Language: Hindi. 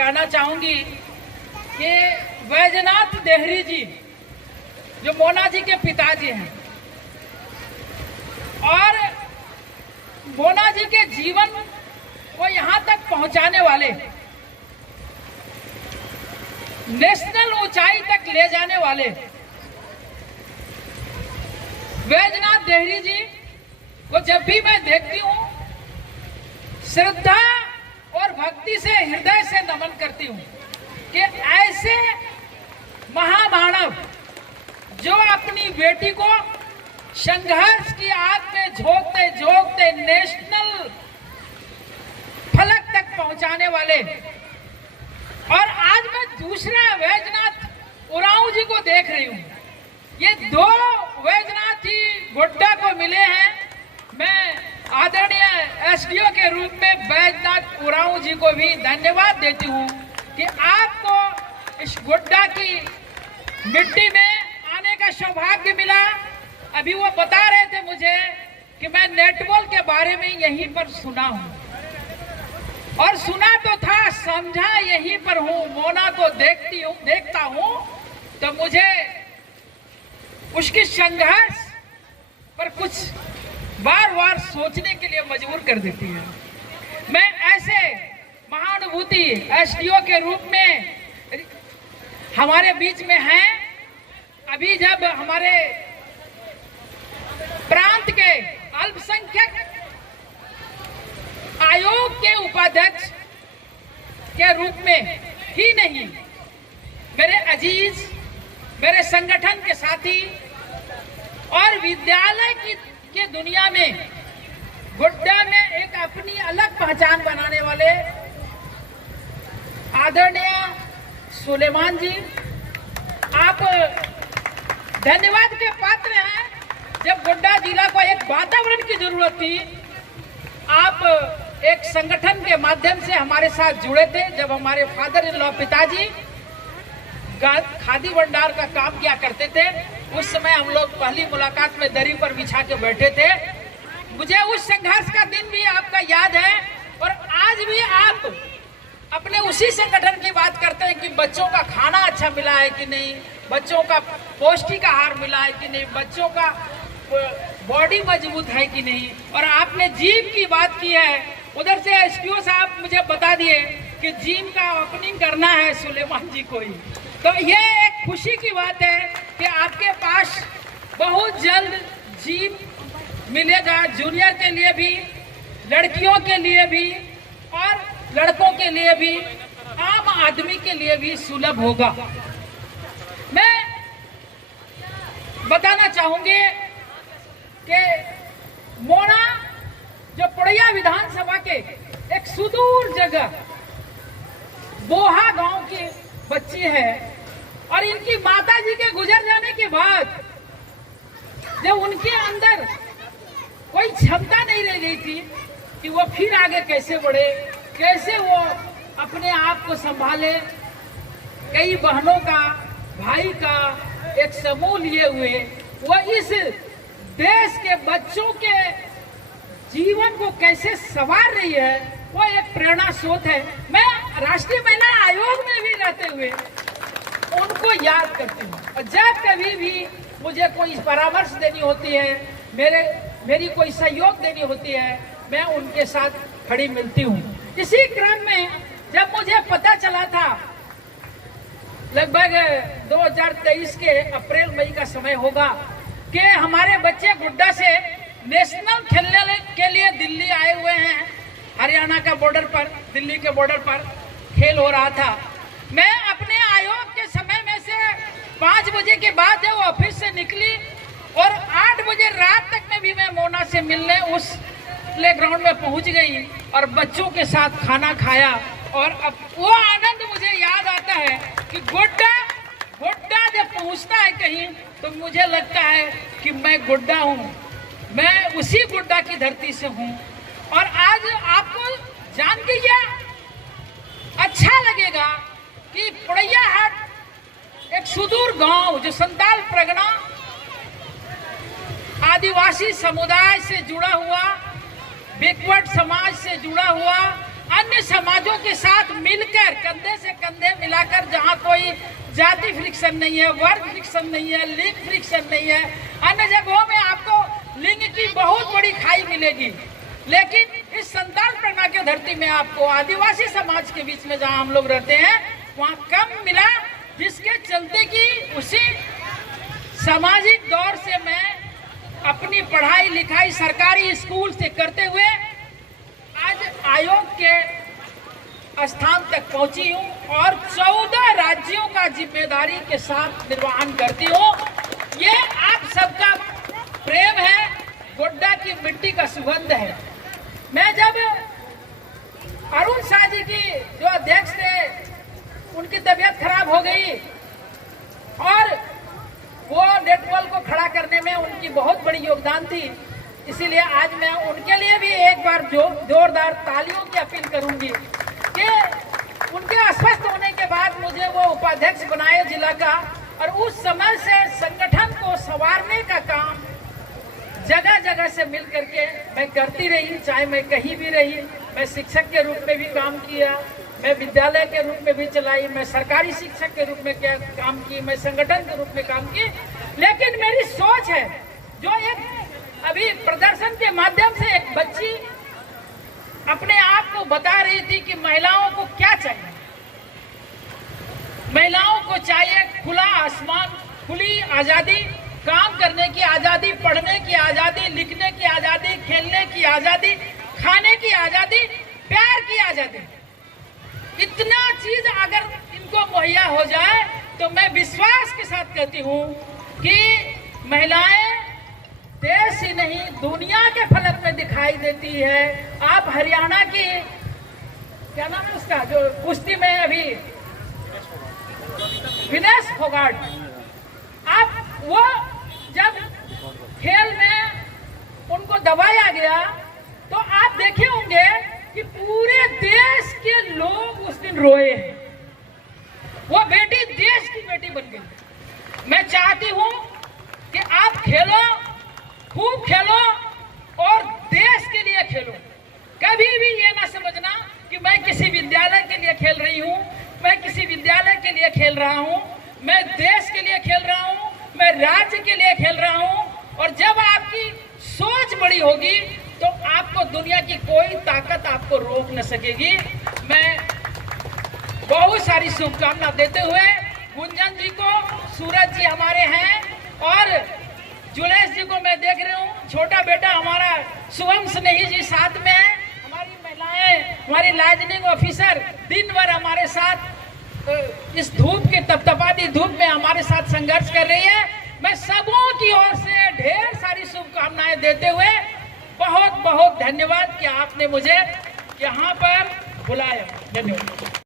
कहना चाहूंगी कि बैजनाथ देहरी जी जो मोना जी के पिताजी हैं और मोना जी के जीवन को यहाँ तक पहुँचाने वाले, नेशनल ऊंचाई तक ले जाने वाले बैजनाथ देहरी जी को जब भी मैं देखती हूँ श्रद्धा और भक्ति से हृदय से नमन करती हूँ कि ऐसे महामानव जो अपनी बेटी को संघर्ष की आग में झोंकते झोंकते नेशनल फलक तक पहुंचाने वाले। और आज मैं दूसरा बैजनाथ उरांव जी को देख रही हूँ। ये दो बैजनाथ जी गोड्डा को मिले हैं। मैं आदरणीय एसडीओ के रूप में बैजनाथ उरांव जी को भी धन्यवाद देती हूँ कि आपको इस गोड्डा की मिट्टी में आने का सौभाग्य मिला। अभी वो बता रहे थे मुझे कि मैं नेटबॉल के बारे में यहीं पर सुना हूँ और सुना तो था, समझा यहीं पर हूँ। मोना को देखता हूँ तो मुझे उसकी संघर्ष पर कुछ बार बार सोचने के लिए मजबूर कर देती है। मैं ऐसे महानुभूति एसडीओ के रूप में हमारे बीच में हैं। अभी जब हमारे प्रांत के अल्पसंख्यक आयोग के उपाध्यक्ष के रूप में ही नहीं, मेरे अजीज, मेरे संगठन के साथी और विद्यालय की दुनिया में गोड्डा में एक अपनी अलग पहचान बनाने वाले आदरणीय सुलेमान जी, आप धन्यवाद के पात्र हैं। जब गोड्डा जिला को एक वातावरण की जरूरत थी, आप एक संगठन के माध्यम से हमारे साथ जुड़े थे। जब हमारे फादर इन लॉ पिताजी खादी भंडार का काम किया करते थे, उस समय हम लोग पहली मुलाकात में दरी पर बिछा के बैठे थे। मुझे उस संघर्ष का दिन भी आपका याद है और आज भी आप अपने उसी संगठन की बात करते हैं कि बच्चों का खाना अच्छा मिला है कि नहीं, बच्चों का पौष्टिक आहार मिला है कि नहीं, बच्चों का बॉडी मजबूत है कि नहीं। और आपने जिम की बात की है, उधर से एसपीओ साहब मुझे बता दिए कि जिम का ओपनिंग करना है सुलेमान जी को ही। तो ये एक खुशी की बात है कि आपके पास बहुत जल्द जिम मिलेगा, जूनियर के लिए भी, लड़कियों के लिए भी और लड़कों के लिए भी, आम आदमी के लिए भी सुलभ होगा। मैं बताना चाहूंगी कि मोना जो पुड़िया विधानसभा के एक सुदूर जगह बोहा गांव की बच्ची है और इनकी माता जी के गुजर जाने के बाद जब उनके अंदर कोई क्षमता नहीं रह गई थी कि वो फिर आगे कैसे बढ़े, कैसे वो अपने आप को संभाले, कई बहनों का, भाई का एक समूह लिए हुए वो इस देश के बच्चों के जीवन को कैसे संवार रही है, वो एक प्रेरणा स्रोत है। मैं राष्ट्रीय महिला आयोग में भी रहते हुए उनको याद करती हूँ और जब कभी भी मुझे कोई परामर्श देनी होती है, मेरी कोई सहयोग देनी होती है, मैं उनके साथ खड़ी मिलती हूँ। इसी क्रम में जब मुझे पता चला था, लगभग 2023 के अप्रैल मई का समय होगा, कि हमारे बच्चे गोड्डा से नेशनल खेलने के लिए दिल्ली आए हुए हैं। हरियाणा का बॉर्डर पर, दिल्ली के बॉर्डर पर खेल हो रहा था। मैं अपने आयोग के समय में से 5 बजे के बाद जब ऑफिस से निकली और 8 बजे रात तक में भी मैं मोना से मिलने उस प्ले ग्राउंड में पहुंच गई और बच्चों के साथ खाना खाया। और अब वो आनंद मुझे याद आता है कि गोड्डा जब पहुंचता है कहीं तो मुझे लगता है कि मैं गोड्डा हूँ, मैं उसी गोड्डा की धरती से हूँ। और आज आपको जान के यह अच्छा लगेगा कि पुड़ैया हाट एक सुदूर गांव जो संताल परगना आदिवासी समुदाय से जुड़ा हुआ, बैकवर्ड समाज से जुड़ा हुआ अन्य समाजों के साथ मिलकर कंधे से कंधे मिलाकर, जहाँ कोई जाति फ्रिक्शन नहीं है, वर्ग फ्रिक्शन नहीं है, लिंग फ्रिक्शन नहीं है। अन्य जगहों में आपको लिंग की बहुत बड़ी खाई मिलेगी, लेकिन इस संताल प्रेरणा की धरती में आपको आदिवासी समाज के बीच में जहाँ हम लोग रहते हैं वहाँ कम मिला, जिसके चलते कि उसी सामाजिक दौर से मैं अपनी पढ़ाई लिखाई सरकारी स्कूल से करते हुए आज आयोग के स्थान तक पहुंची हूं और 14 राज्यों का जिम्मेदारी के साथ निर्वहन करती हूं। ये आप सबका प्रेम है, गोड्डा की मिट्टी का सुगंध है। मैं जब अरुण शाह जी की जो अध्यक्ष थे, उनकी तबीयत खराब हो गई और वो नेटवर्क को खड़ा करने में उनकी बहुत बड़ी योगदान थी, इसीलिए आज मैं उनके लिए भी एक बार जोरदार तालियों की अपील करूंगी कि उनके अस्वस्थ होने के बाद मुझे वो उपाध्यक्ष बनाए जिला का, और उस समय से संगठन को संवारने का काम जगह जगह से मिल करके मैं करती रही। चाहे मैं कहीं भी रही, मैं शिक्षक के रूप में भी काम किया, मैं विद्यालय के रूप में भी चलाई, मैं सरकारी शिक्षक के रूप में काम की, मैं संगठन के रूप में काम की। लेकिन मेरी सोच है, जो एक अभी प्रदर्शन के माध्यम से एक बच्ची अपने आप को बता रही थी कि महिलाओं को क्या चाहिए। महिलाओं को चाहिए खुला आसमान, खुली आजादी, काम करने की आजादी, पढ़ने की आजादी, लिखने की आजादी, खेलने की आजादी, खाने की आजादी, प्यार की आजादी। इतना चीज अगर इनको मुहैया हो जाए तो मैं विश्वास के साथ कहती हूँ कि महिलाएं देश ही नहीं दुनिया के फलक में दिखाई देती है। आप हरियाणा की क्या नाम है उसका, जो कुश्ती में अभी विनेश फोगाट, आप वो जब खेल में उनको दबाया गया तो आप देखे होंगे कि पूरे देश के लोग उस दिन रोए हैं। वो बेटी देश की बेटी बन गई। मैं चाहती हूं कि आप खेलो, खूब खेलो और देश के लिए खेलो। कभी भी ये ना समझना कि मैं किसी विद्यालय के लिए खेल रही हूं, मैं किसी विद्यालय के लिए खेल रहा हूं, मैं देश के लिए खेल रहा हूं, मैं राज्य के लिए खेल रहा हूं। और जब आपकी सोच बड़ी होगी तो आपको दुनिया की कोई ताकत आपको रोक न सकेगी। मैं बहुत सारी शुभकामना देते हुए गुंजन जी को, सूरज जी हमारे हैं और जुलेश जी को मैं देख रही हूँ, छोटा बेटा हमारा शुभम स्नेही जी साथ में है। हमारी महिलाएं, हमारी लाइजनिंग ऑफिसर दिन भर हमारे साथ इस धूप के तपतपाती धूप में हमारे साथ संघर्ष कर रही है। मैं सबों की ओर से ढेर सारी शुभकामनाएं देते हुए बहुत बहुत धन्यवाद कि आपने मुझे यहाँ पर बुलाया। धन्यवाद।